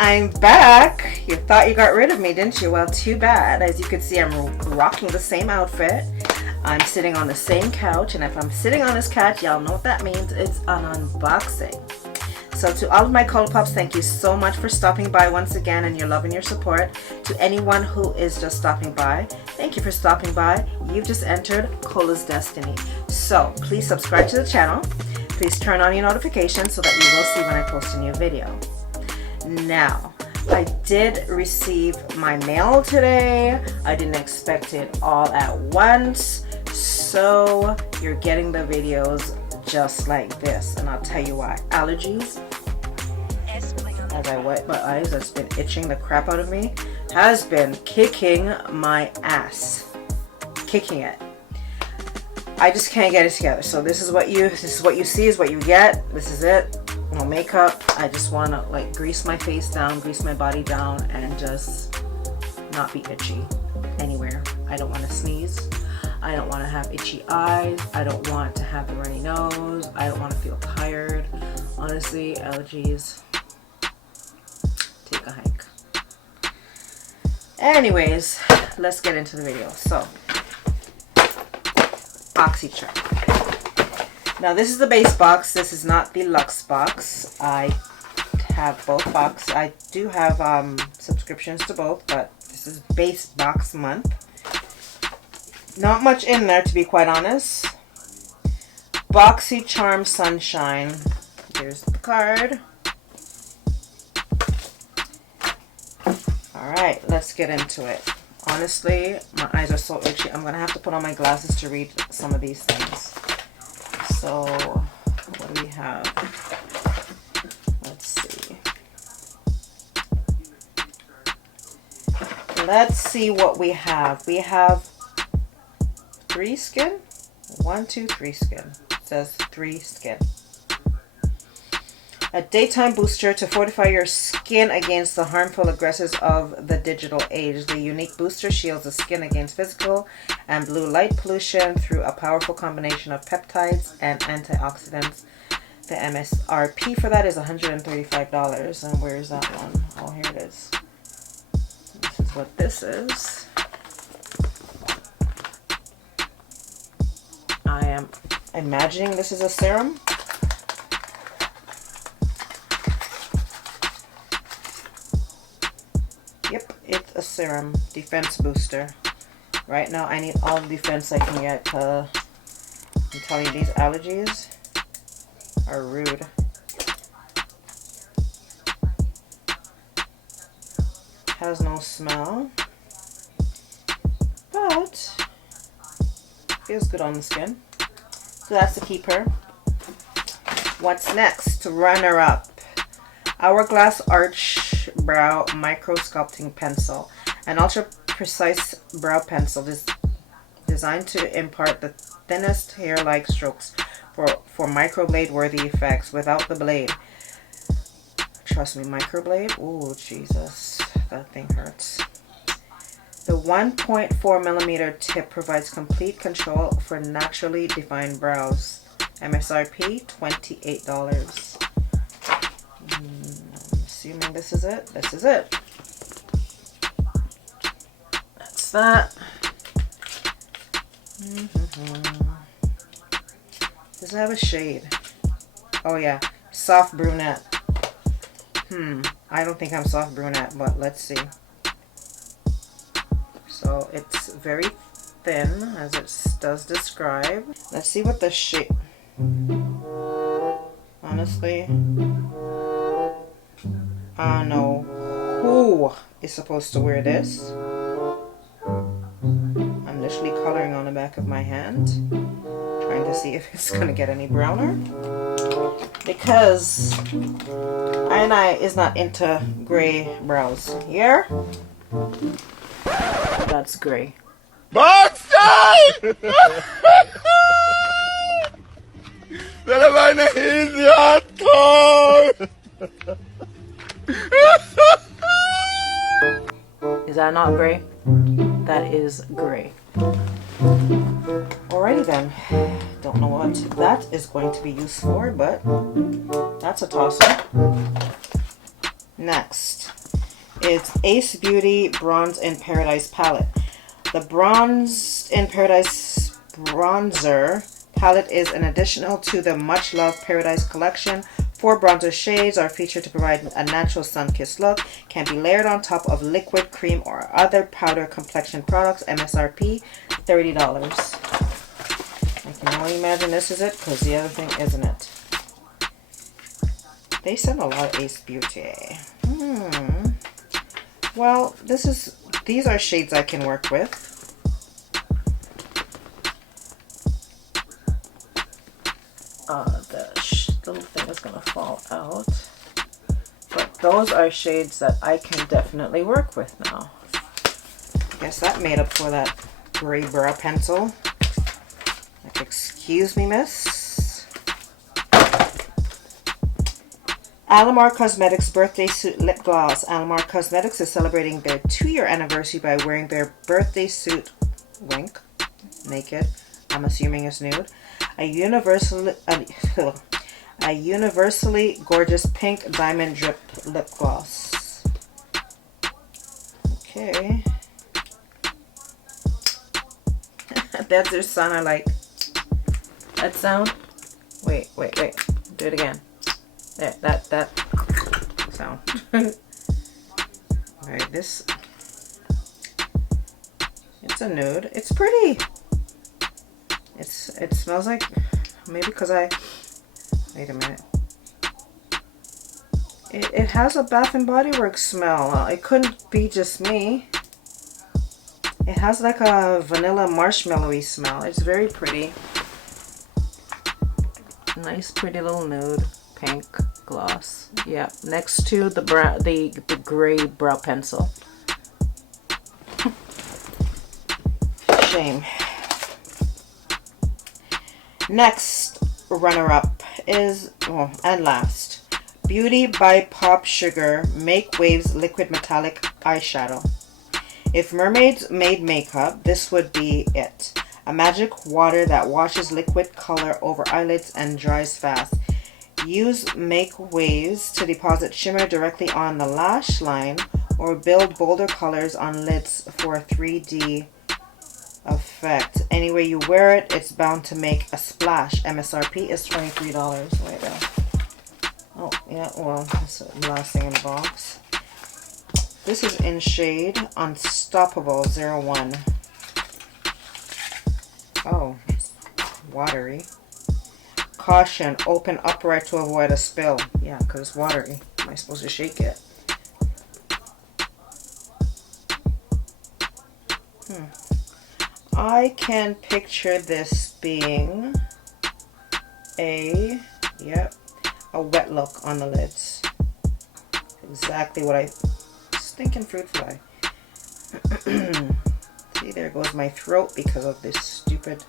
I'm back. You thought you got rid of me, didn't you? Well, too bad. As you can see, I'm rocking the same outfit. I'm sitting on the same couch, and if I'm sitting on this couch, y'all know what that means. It's an unboxing. So to all of my Colourpops, thank you so much for stopping by once again and your love and your support. To anyone who is just stopping by, thank you for stopping by. You've just entered Cola's Destiny. So please subscribe to the channel. Please turn on your notifications so that you will see when I post a new video. Now, I did receive my mail today. I didn't expect it all at once. So you're getting the videos just like this. And I'll tell you why. Allergies. As I wipe my eyes, that's been itching the crap out of me. Has been kicking my ass. Kicking it. I just can't get it together. So this is what you see is what you get. This is it. No makeup. I just want to like grease my face down, grease my body down, and just not be itchy anywhere. I don't want to sneeze. I don't want to have itchy eyes. I don't want to have the runny nose. I don't want to feel tired. Honestly, allergies. Take a hike. Anyways, let's get into the video. So, BoxyCharm. Now this is the base box. This is not the luxe box. I have both boxes. I do have subscriptions to both, but this is base box month. Not much in there, to be quite honest. BoxyCharm Sunshine. Here's the card. Alright, let's get into it. Honestly, my eyes are so itchy. I'm going to have to put on my glasses to read some of these things. So, what do we have? Let's see. Let's see what we have. We have 3 skin. 1, 2, 3 skin. It says 3 skin. A daytime booster to fortify your skin against the harmful aggressors of the digital age. The unique booster shields the skin against physical and blue light pollution through a powerful combination of peptides and antioxidants. The MSRP for that is $135. And where is that one? Oh, here it is. This is what this is. I am imagining this is a serum. Yep, it's a serum defense booster. Right now, I need all the defense I can get. I'm telling you, these allergies are rude. Has no smell, but feels good on the skin. So that's the keeper. What's next? Runner-up. Hourglass Arch Brow Micro Sculpting Pencil. An ultra precise brow pencil designed to impart the thinnest hair-like strokes for microblade worthy effects without the blade. Trust me, microblade. Oh Jesus, that thing hurts. The 1.4 millimeter tip provides complete control for naturally defined brows. MSRP $28. I'm assuming this is it. This is it. That's that. Does it have a shade? Oh yeah, soft brunette. I don't think I'm soft brunette, but let's see. So it's very thin, as it does describe. Let's see what the shade. Honestly, I don't know who is supposed to wear this. I'm literally coloring on the back of my hand, trying to see if it's gonna get any browner, because I is not into gray brows. Here, that's gray. Boxy! Dala meine Hisiator! Is that not gray? That is gray. Alrighty then. Don't know what that is going to be used for, but that's a tosser. Next, it's Ace Beauty Bronze in Paradise palette. The Bronze in Paradise bronzer palette is an additional to the much-loved Paradise collection. 4 bronzer shades are featured to provide a natural sun-kissed look. Can be layered on top of liquid, cream, or other powder complexion products. MSRP $30. I can only imagine this is it, because the other thing isn't it. They sell a lot of Ace Beauty. Well, these are shades I can work with. The little thing is gonna fall out. But those are shades that I can definitely work with now. I guess that made up for that gray brow pencil. Like, excuse me, miss. Alamar Cosmetics Birthday Suit Lip Gloss. Alamar Cosmetics is celebrating their 2-year anniversary by wearing their birthday suit, wink, naked, I'm assuming it's nude, a universally gorgeous pink diamond drip lip gloss. Okay. That's their sound I like. That sound? Wait. Do it again. There, that sound. Alright, this. It's a nude. It's pretty. It smells like, maybe because wait a minute. It has a Bath and Body Works smell. It couldn't be just me. It has like a vanilla marshmallowy smell. It's very pretty. Nice, pretty little nude pink gloss. Yeah, next to the gray brow pencil. Shame. Next runner-up is, and last, Beauty by Pop Sugar Make Waves Liquid Metallic Eyeshadow. If mermaids made makeup, this would be it. A magic water that washes liquid color over eyelids and dries fast. Use Make Waves to deposit shimmer directly on the lash line or build bolder colors on lids for a 3D effect. Anyway you wear it, it's bound to make a splash. MSRP is $23. Wait there. Oh, yeah, well, that's the last thing in the box. This is in shade Unstoppable 01. Oh, it's watery. Caution, open upright to avoid a spill. Yeah, because it's watery. Am I supposed to shake it? I can picture this being a wet look on the lids. Exactly what I stinking fruit fly. See, there goes my throat because of this stupid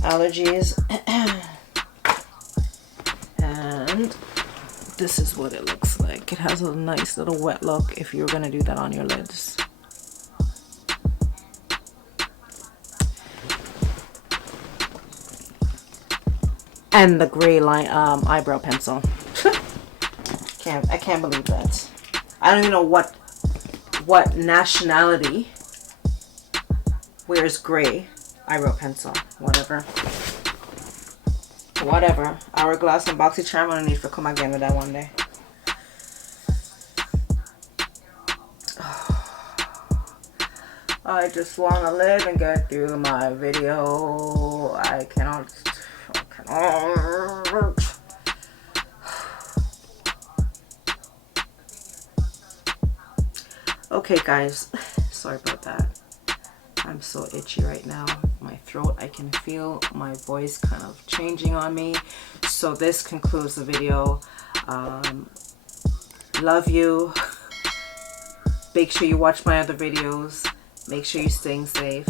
allergies. And this is what it looks like. It has a nice little wet look if you're gonna do that on your lids. And the gray line eyebrow pencil. I can't believe that. I don't even know what nationality wears gray eyebrow pencil. Whatever. Hourglass and Boxy Charm. I'm gonna need to come again with that one day. I just want to live and get through my video. I cannot. Okay guys, sorry about that. I'm so itchy right now. My throat, I can feel my voice kind of changing on me. So this concludes the video. Love you. Make sure you watch my other videos. Make sure you're staying safe.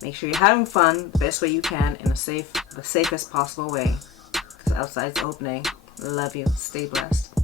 Make sure you're having fun the best way you can in the safest possible way. Because outside's opening. Love you. Stay blessed.